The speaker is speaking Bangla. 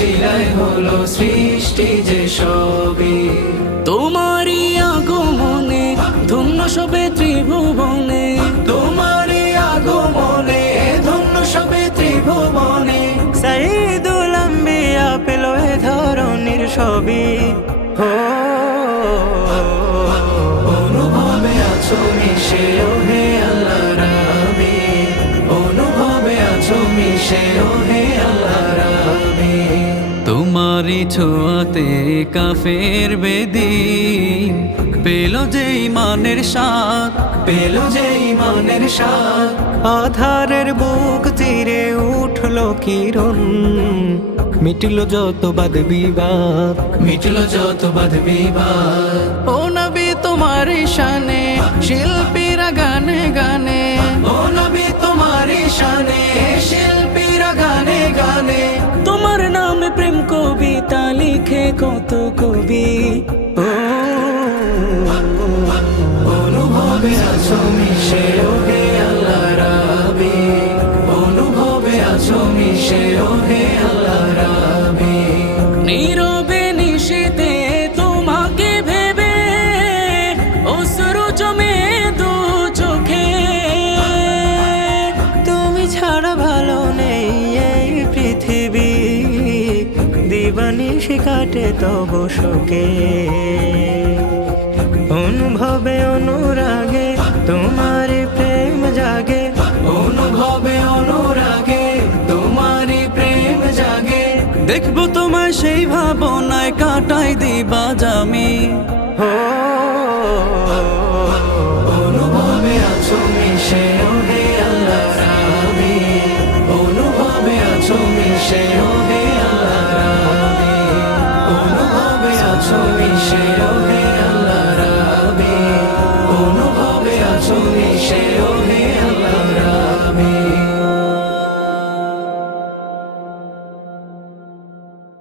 উসিলায় হলো সৃষ্টি যে সবই। তোমারই আগমনে ধন্য সবে ত্রিভুবনে, তোমারই আগমনে ধন্য সবে ত্রিভুবনে। সাইয়্যিদুল আম্বিয়া পেল এ ধরনের সবই। অনুভবে আছো মিশে ওহে আল্লাহ রাবি, অনুভবে আছো মিশে ওহে আল্লাহ রাবি। তোমারই ছোঁয়াতে কাফের বেদিন পেল যে ইমানের স্বাদ, পেল যে ইমানের স্বাদ। আধারের বুক চিরে উঠলো কিরণ, মিটলো যত বাদ বিবাদ। মিটলো যত বাদ বিবাদ। ও নবী তোমার শানে শিল্পীরা গানে গানে, ও নবী তোমার শানে শিল্পীরা গানে গানে। তোমার নামে প্রেম কবিতা লিখে কত কবি। অনুভবে আছো মিশে ওহে আল্লাহ রাবি, অনুভবে আছো মিশে ওহে আল্লাহ রাবি। নীরবে নিশীতে তোমাকে ভেবে অশ্রু জমে দু চোখে। তুমি ছাড়া ভালো নেই এই পৃথিবী, দিবানিশি কাটে তব শোকে। অনুভবে অনুরাগে তোমার প্রেম জাগে, অনুভবে অনুরাগে তোমারই প্রেম জাগে। দেখবো তোমায় সেই ভাবনায় কাটাই দিবা জামি। অনুভবে আছো মিশে ওহে আল্লাহ রাবি, অনুভবে আছো মিশে ওহে আল্লাহ রাবি, অনুভবে আছো মিশে ওহে আল্লাহ রাবি, অনুভবে আছো মিশে ওহে